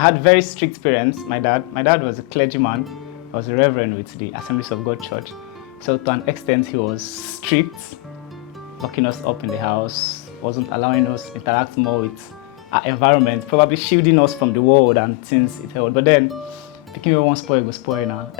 I had very strict parents. My dad was a clergyman. I was a reverend with the Assemblies of God Church. So to an extent, he was strict, locking us up in the house, wasn't allowing us to interact more with our environment, probably shielding us from the world and things it held. But then, picking me one spoil, go spoil now.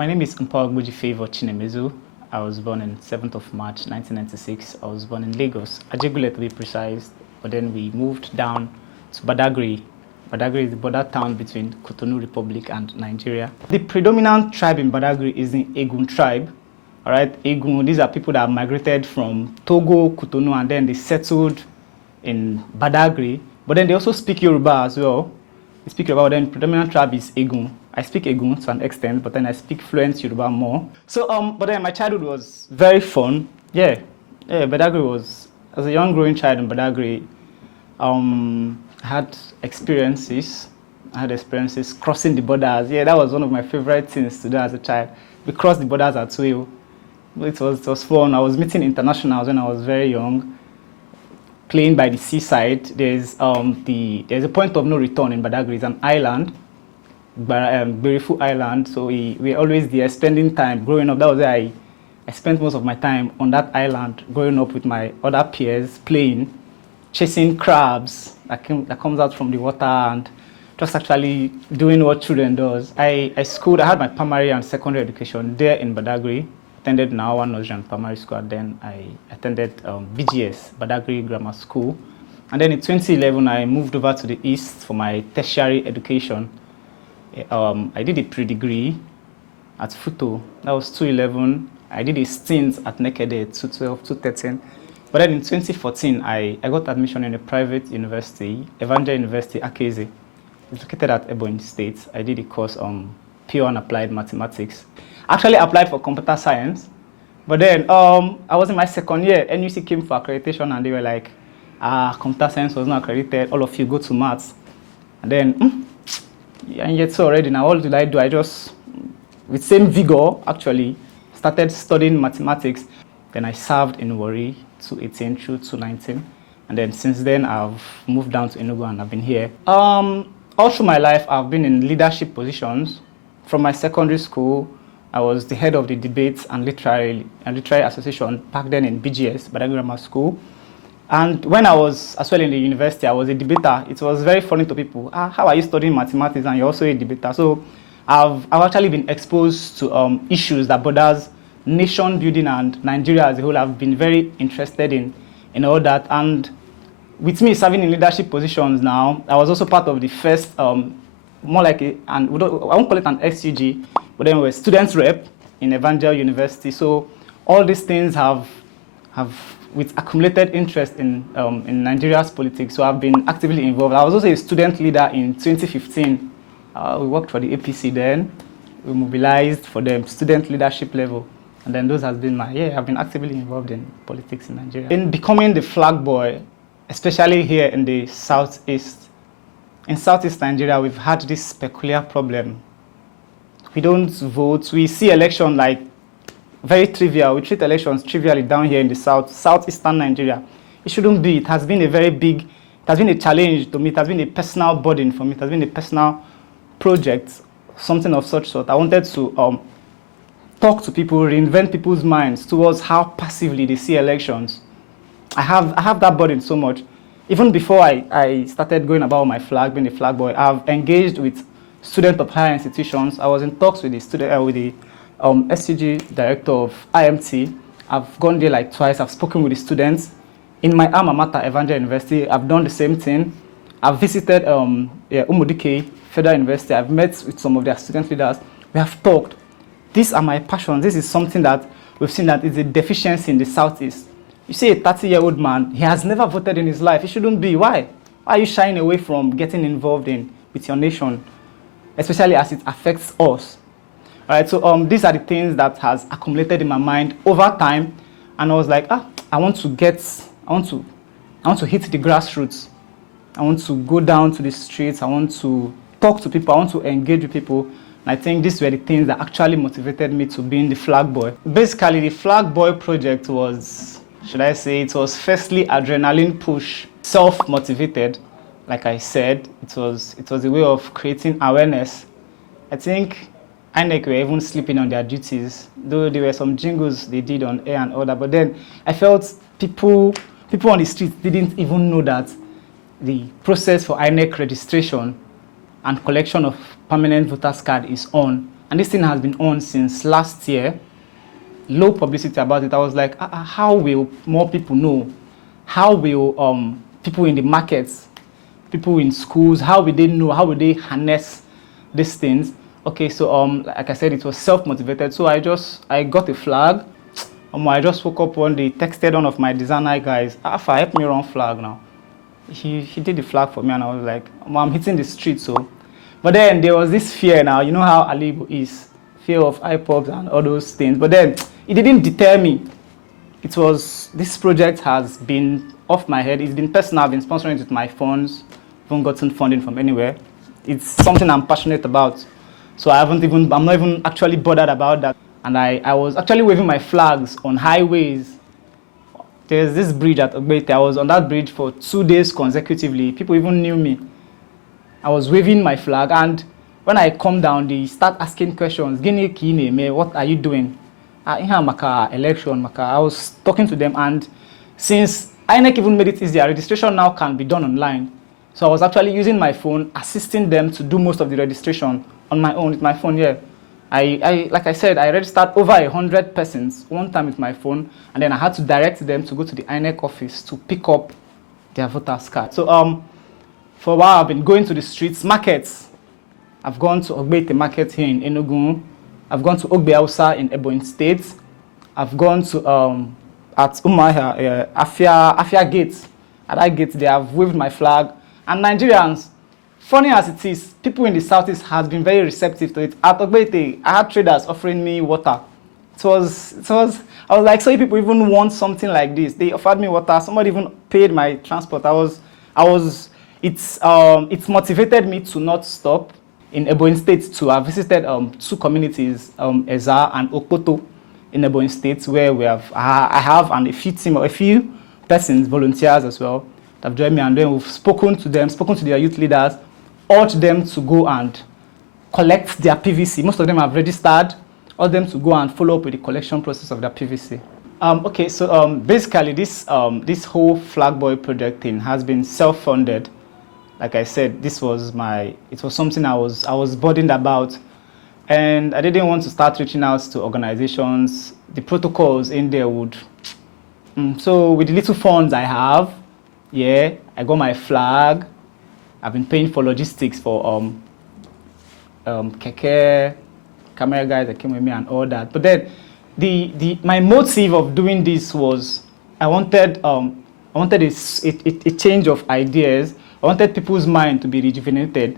My name is Boiy Favor Chinemezu. I was born on 7th of March 1996. I was born in Lagos, Ajegule to be precise, but then we moved down to Badagry. Badagry is the border town between Cotonou Republic and Nigeria. The predominant tribe in Badagry is the Egun tribe. All right, Egun, these are people that migrated from Togo, Cotonou, and then they settled in Badagry. But then they also speak Yoruba as well. They speak Yoruba, but then the predominant tribe is Egun. I speak Egun to an extent, but then I speak fluent Yoruba more. So, but then my childhood was very fun. Yeah, Badagry was, as a young growing child in Badagry, I had experiences. Crossing the borders. Yeah, that was one of my favorite things to do as a child. We crossed the borders at will. It was fun. I was meeting internationals when I was very young, playing by the seaside. There's a point of no return in Badagry. It's an island, beautiful island. So we always there spending time growing up. That was where I spent most of my time on that island, growing up with my other peers, playing, chasing crabs that comes out from the water, and just actually doing what children does. I had my primary and secondary education there in Badagry. Attended Nawa Nursery and Primary School, and then I attended BGS, Badagry Grammar School. And then in 2011, I moved over to the East for my tertiary education. I did a pre-degree at Futo. That was 2011. I did a stint at Nekede, 2012, 2013. But then in 2014, I got admission in a private university, Evangel University, Akese. It's located at Boiy State. I did a course on pure and applied mathematics. Actually applied for computer science, but then I was in my second year. NUC came for accreditation and they were like, computer science was not accredited, all of you go to maths. And then, and yet so already now, what did I do? I just, with same vigor, actually, started studying mathematics. Then I served in Warri 2018 through 2019. And then since then, I've moved down to Enugu and I've been here. All through my life, I've been in leadership positions. From my secondary school, I was the head of the Debates and Literary Association back then in BGS, Badagry Grammar School. And when I was as well in the university, I was a debater. It was very funny to people. How are you studying mathematics and you're also a debater? So I've actually been exposed to issues that borders nation building and Nigeria as a whole. I've been very interested in all that. And with me serving in leadership positions now, I was also part of the first, more like I won't call it an SUG, but then we're students rep in Evangel University. So all these things have with accumulated interest in Nigeria's politics. So I've been actively involved. I was also a student leader in 2015. We worked for the APC then. We mobilized for the student leadership level. And then those has been I've been actively involved in politics in Nigeria. In becoming the Flagboiy, especially here in the Southeast, in Southeast Nigeria, we've had this peculiar problem. We don't vote. We see election like very trivial. We treat elections trivially down here in the southeastern Nigeria. It shouldn't be. It has been a very big, it has been a challenge to me. It has been a personal burden for me. It has been a personal project, something of such sort. I wanted to talk to people, reinvent people's minds towards how passively they see elections. I have that burden so much. Even before I started going about my flag, being a flag boy, I've engaged with students of higher institutions. I was in talks with the SCG director of IMT. I've gone there like twice. I've spoken with the students. In my alma mater, Evangel University, I've done the same thing. I've visited Umudike Federal University. I've met with some of their student leaders. We have talked. These are my passions. This is something that we've seen that is a deficiency in the Southeast. You see a 30-year-old man, he has never voted in his life. He shouldn't be. Why? Why are you shying away from getting involved with your nation, especially as it affects us? All right, so these are the things that has accumulated in my mind over time, and I was like, I want to hit the grassroots. I want to go down to the streets. I want to talk to people. I want to engage with people. And I think these were the things that actually motivated me to be in the Flagboiy. Basically, the Flagboiy project was, should I say, it was firstly adrenaline push, self-motivated. like I said, it was a way of creating awareness. I think INEC were even sleeping on their duties, though there were some jingles they did on air and all that. But then I felt people on the streets didn't even know that the process for INEC registration and collection of permanent voters card is on. And this thing has been on since last year. Low publicity about it. I was like, how will more people know? How will people in the markets, people in schools, how will they know? How will they harness these things? Okay, so like I said, it was self-motivated. So I got a flag. I just woke up one day, texted one of my designer guys, Alpha, help me run flag now. He did the flag for me, and I was like, I'm hitting the street, so. But then there was this fear now. You know how Alibo is, fear of iPods and all those things. But then it didn't deter me. This project has been off my head. It's been personal. I've been sponsoring it with my funds. Haven't gotten funding from anywhere. It's something I'm passionate about. So I'm not even actually bothered about that. And I was actually waving my flags on highways. There's this bridge at Ogbete. I was on that bridge for 2 days consecutively. People even knew me. I was waving my flag, and when I come down, they start asking questions. Gini kine me, what are you doing? Election. I was talking to them, and since INEC even made it easier, registration now can be done online. So I was actually using my phone, assisting them to do most of the registration on my own with my phone. Yeah, like I said, I registered over 100 persons one time with my phone, and then I had to direct them to go to the INEC office to pick up their voters card. So for a while, I've been going to the streets, markets. I've gone to Ogbete Market here in Enugu. I've gone to Ogbe Hausa in Ebonyi State. I've gone to at Umuahia, Afia Gate. At that gate there, I've waved my flag. And Nigerians, funny as it is, people in the southeast has been very receptive to it. At Ogbete, I had traders offering me water. I was like, so people even want something like this. They offered me water. Somebody even paid my transport. It's motivated me to not stop. In Ebonyi State too, I visited 2 communities, Eza and Okpoto in Ebonyi State, where I have and a few persons, volunteers as well, that have joined me, and then we've spoken to their youth leaders, urged them to go and collect their PVC. Most of them have registered, urged them to go and follow up with the collection process of their PVC. Okay, so basically this whole Flagboiy project thing has been self-funded. Like I said, it was something I was burdened about, and I didn't want to start reaching out to organizations. The protocols in there would. So with the little funds I have, yeah, I got my flag. I've been paying for logistics for keke, camera guys that came with me and all that. But then my motive of doing this was I wanted a change of ideas. I wanted people's mind to be rejuvenated,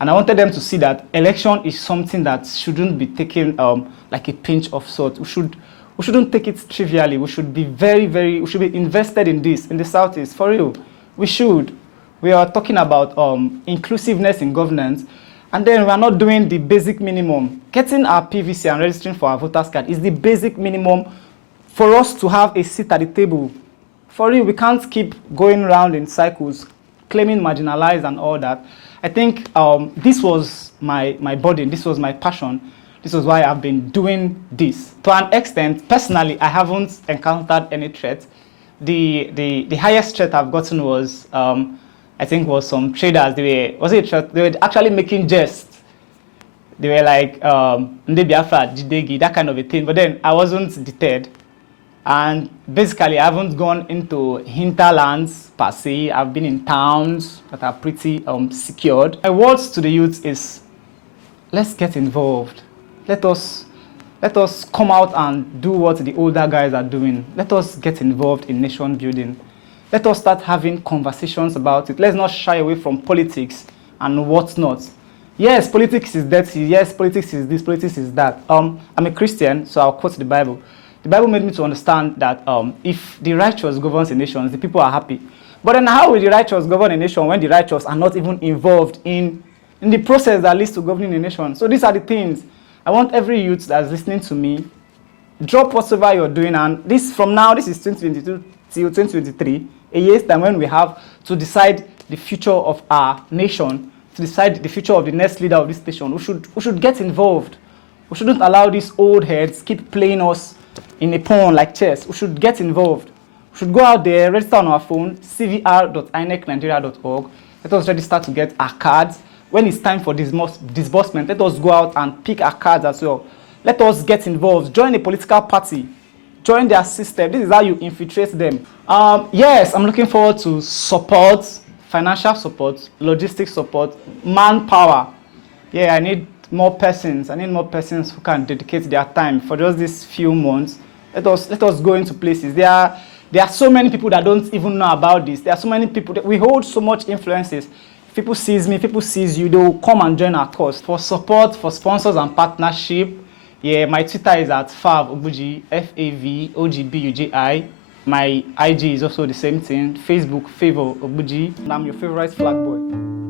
and I wanted them to see that election is something that shouldn't be taken like a pinch of salt. We shouldn't take it trivially. We should be we should be invested in this, in the Southeast, for real. We should. We are talking about inclusiveness in governance, and then we are not doing the basic minimum. Getting our PVC and registering for our voters card is the basic minimum for us to have a seat at the table. For real, we can't keep going around in cycles, claiming marginalized and all that. I think this was my burden, this was my passion, this was why I've been doing this. To an extent, personally, I haven't encountered any threat. The highest threat I've gotten was, I think, was some traders. They were actually making jests. They were like, Nde Biafra, Jidegi, that kind of a thing. But then I wasn't deterred. And basically, I haven't gone into hinterlands per se. I've been in towns that are pretty secured. My words to the youth is, let's get involved. Let us come out and do what the older guys are doing. Let us get involved in nation building. Let us start having conversations about it. Let's not shy away from politics and whatnot. Yes, politics is dirty. Yes, politics is this, politics is that. I'm a Christian, so I'll quote the Bible. The Bible made me to understand that if the righteous governs a nation, the people are happy. But then how will the righteous govern a nation when the righteous are not even involved in the process that leads to governing a nation? So these are the things. I want every youth that's listening to me, drop whatever you're doing, and this from now, this is 2022 till 2023, a year's time when we have to decide the future of our nation, to decide the future of the next leader of this nation, we should get involved. We shouldn't allow these old heads keep playing us in a pawn like chess. We should get involved. We should go out there, register on our phone, cvr.inecnigeria.org. Let us register to get our cards. When it's time for disbursement, let us go out and pick our cards as well. Let us get involved. Join a political party. Join their system. This is how you infiltrate them. Yes, I'm looking forward to support, financial support, logistics support, manpower. Yeah, I need more persons. I need more persons who can dedicate their time for just these few months. Let us go into places. There are so many people that don't even know about this. There are so many people that we hold so much influences. If people sees me, people sees you, they will come and join our cause. For support, for sponsors and partnership, yeah, my Twitter is at Favogbuji, FAVOGBUJI. My IG is also the same thing. Facebook, Favor Ogbuji. And I'm your favorite Flagboiy.